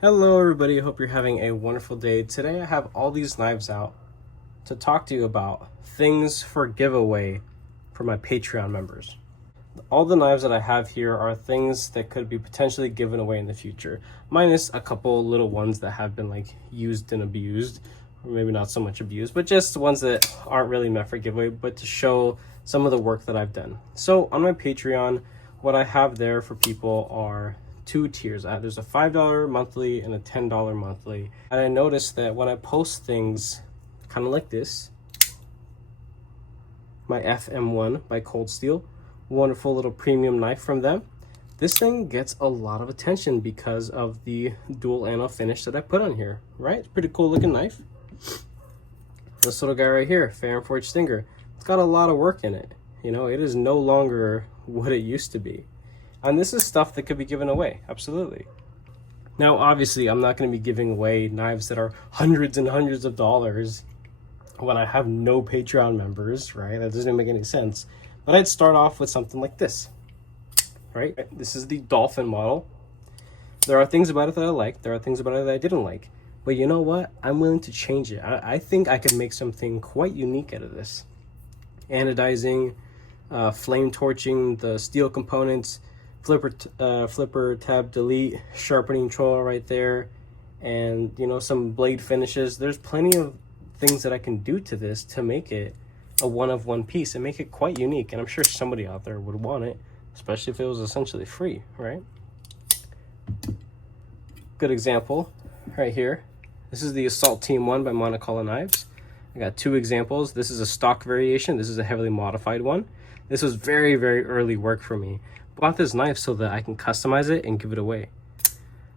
Hello everybody, hope you're having a wonderful day. Today I have all these knives out to talk to you about things for giveaway for my Patreon members. All the knives that I have here are things that could be potentially given away in the future, minus a couple little ones that have been used and abused, or maybe not so much abused, but just ones that aren't really meant for giveaway, but to show some of the work that I've done. So on my Patreon, what I have there for people are two tiers. There's a $5 monthly and a $10 monthly. And I noticed that when I post things kind of like this, my FM1 by Cold Steel, wonderful little premium knife from them. This thing gets a lot of attention because of the dual anno finish that I put on here, right? It's a pretty cool looking knife. This little guy right here, Fahrenforge Stinger, it's got a lot of work in it. You know, it is no longer what it used to be. And this is stuff that could be given away, absolutely. Now, obviously, I'm not going to be giving away knives that are hundreds and hundreds of dollars when I have no Patreon members, right? That doesn't make any sense. But I'd start off with something like this, right? This is the Dolphin model. There are things about it that I like. There are things about it that I didn't like. But you know what? I'm willing to change it. I think I could make something quite unique out of this. Anodizing, flame torching the steel components, flipper tab delete, sharpening tool right there, and you know, some blade finishes. There's plenty of things that I can do to this to make it a one-of-one piece and make it quite unique, and I'm sure somebody out there would want it, especially if it was essentially free, right? Good example right here. This is the Assault Team 1 by Monocolor Knives. I got two examples. This is a stock variation. This is a heavily modified one. This was very, very early work for me. Bought this knife so that I can customize it and give it away.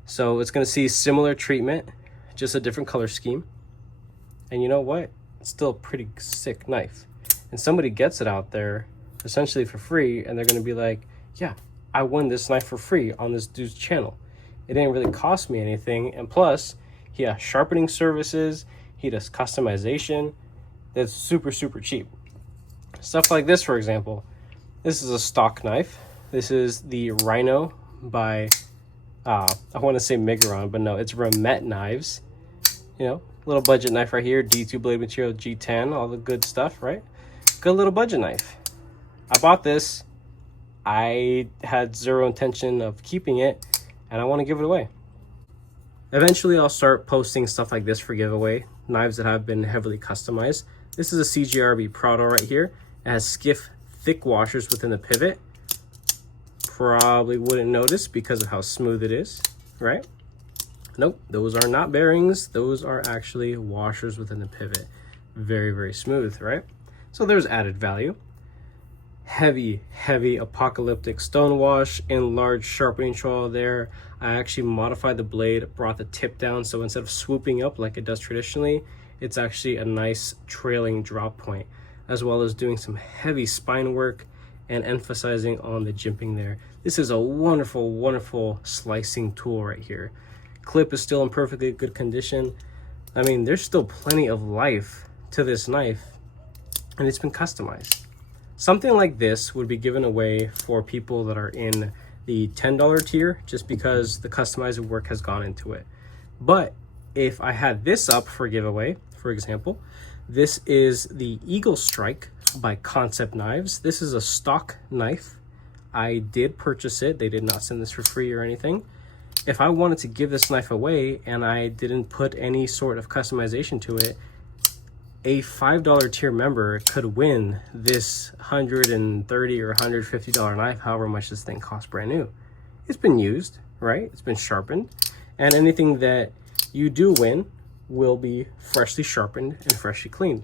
So it's going to see similar treatment, just a different color scheme. And you know what? It's still a pretty sick knife. And somebody gets it out there essentially for free, and they're going to be like, yeah, I won this knife for free on this dude's channel. It didn't really cost me anything. And plus, he has sharpening services. He does customization. That's super, super cheap. Stuff like this, for example. This is a stock knife. This is the Rhino by, I want to say Migron, but no, it's Ramet Knives. You know, little budget knife right here, D2 blade material, G10, all the good stuff, right? Good little budget knife. I bought this. I had zero intention of keeping it, and I want to give it away. Eventually, I'll start posting stuff like this for giveaway, knives that have been heavily customized. This is a CGRB Prado right here. It has skiff thick washers within the pivot. Probably wouldn't notice because of how smooth it is, right? Nope, those are not bearings. Those are actually washers within the pivot. Very, very smooth, right? So there's added value. Heavy, heavy apocalyptic stone wash and large sharpening trowel there. I actually modified the blade, brought the tip down, so instead of swooping up like it does traditionally, it's actually a nice trailing drop point, as well as doing some heavy spine work and emphasizing on the jimping there. This is a wonderful, wonderful slicing tool right here. Clip is still in perfectly good condition. I mean, there's still plenty of life to this knife, and it's been customized. Something like this would be given away for people that are in the $10 tier, just because the customized work has gone into it. But if I had this up for giveaway, for example, this is the Eagle Strike by Concept Knives. This is a stock knife. I did purchase it. They did not send this for free or anything. If I wanted to give this knife away and I didn't put any sort of customization to it, a $5 tier member could win this $130 or $150 knife, however much this thing costs brand new. It's been used, right? It's been sharpened. And anything that you do win will be freshly sharpened and freshly cleaned.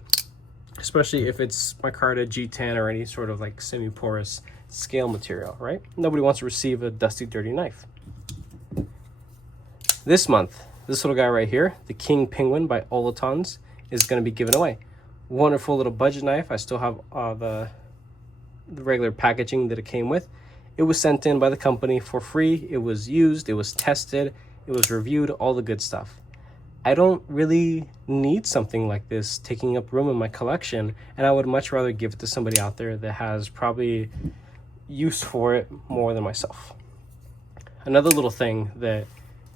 Especially if it's micarta, G10, or any sort of like semi-porous scale material, right? Nobody wants to receive a dusty, dirty knife. This month, this little guy right here, the King Penguin by Olatons, is going to be given away. Wonderful little budget knife. I still have the regular packaging that it came with. It was sent in by the company for free. It was used, it was tested, it was reviewed, all the good stuff. I don't really need something like this taking up room in my collection, and I would much rather give it to somebody out there that has probably use for it more than myself. Another little thing that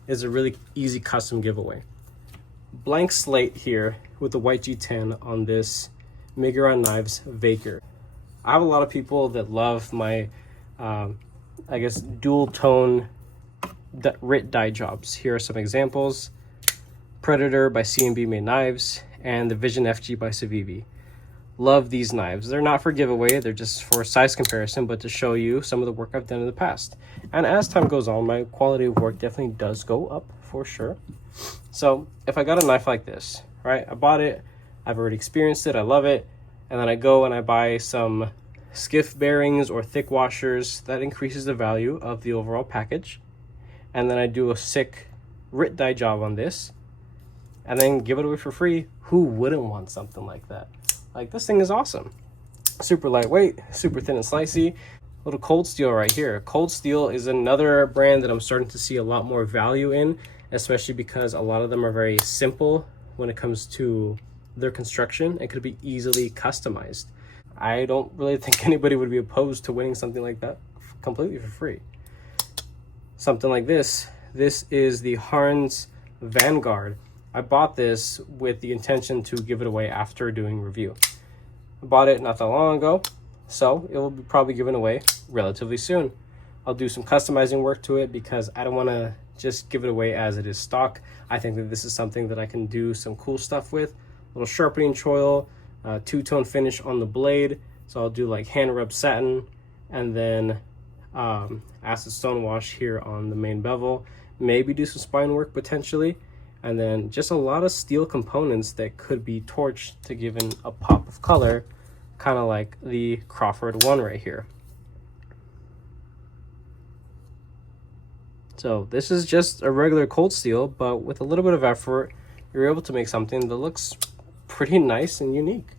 is a really easy custom giveaway. Blank slate here with the white G10 on this Miguron Knives Vaker. I have a lot of people that love my, I guess, dual tone RIT die jobs. Here are some examples. Predator by C&B Made Knives and the Vision FG by Civivi. Love these knives. They're not for giveaway, they're just for size comparison, but to show you some of the work I've done in the past. And as time goes on, my quality of work definitely does go up for sure. So if I got a knife like this, right, I bought it, I've already experienced it, I love it, and then I go and I buy some skiff bearings or thick washers, that increases the value of the overall package. And then I do a sick RIT die job on this, and then give it away for free. Who wouldn't want something like that? Like, this thing is awesome. Super lightweight, super thin and slicey. Little Cold Steel right here. Cold Steel is another brand that I'm starting to see a lot more value in, especially because a lot of them are very simple when it comes to their construction. It could be easily customized. I don't really think anybody would be opposed to winning something like that completely for free. Something like this. This is the Harns Vanguard. I bought this with the intention to give it away after doing review. I bought it not that long ago, so it will be probably given away relatively soon. I'll do some customizing work to it because I don't want to just give it away as it is stock. I think that this is something that I can do some cool stuff with. A little sharpening choil, two-tone finish on the blade. So I'll do like hand rub satin and then acid stone wash here on the main bevel. Maybe do some spine work potentially. And then just a lot of steel components that could be torched to give in a pop of color, kind of like the Crawford one right here. So this is just a regular cold steel, but with a little bit of effort, you're able to make something that looks pretty nice and unique.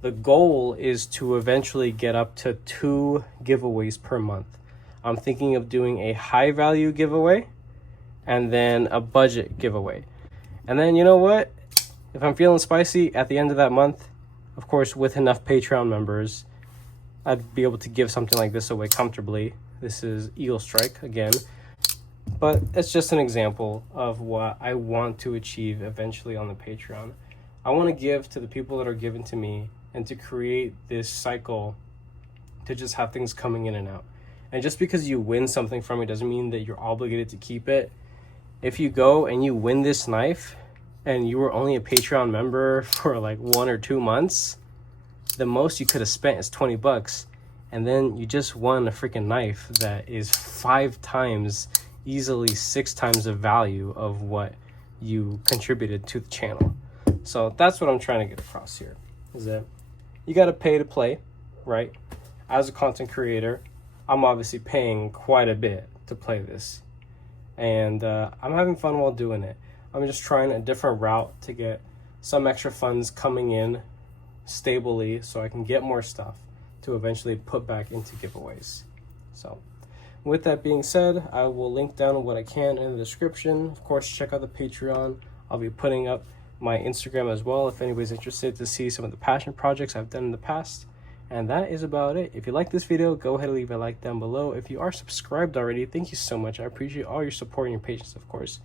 The goal is to eventually get up to 2 giveaways per month. I'm thinking of doing a high value giveaway and then a budget giveaway. And then, you know what? If I'm feeling spicy at the end of that month, of course, with enough Patreon members, I'd be able to give something like this away comfortably. This is Eagle Strike again. But it's just an example of what I want to achieve eventually on the Patreon. I want to give to the people that are given to me and to create this cycle to just have things coming in and out. And just because you win something from it doesn't mean that you're obligated to keep it. If you go and you win this knife and you were only a Patreon member for like 1 or 2 months, the most you could have spent is 20 bucks. And then you just won a freaking knife that is 5 times, easily 6 times the value of what you contributed to the channel. So that's what I'm trying to get across here, is that you got to pay to play, right? As a content creator, I'm obviously paying quite a bit to play this. And I'm having fun while doing it. I'm just trying a different route to get some extra funds coming in stably so I can get more stuff to eventually put back into giveaways. So with that being said, I will link down what I can in the description. Of course, check out the Patreon. I'll be putting up my Instagram as well if anybody's interested to see some of the passion projects I've done in the past. And that is about it. If you like this video, go ahead and leave a like down below. If you are subscribed already, thank you so much. I appreciate all your support and your patience, of course.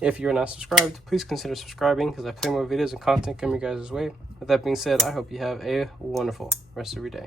If you're not subscribed, please consider subscribing because I play more videos and content coming your guys' way. With that being said, I hope you have a wonderful rest of your day.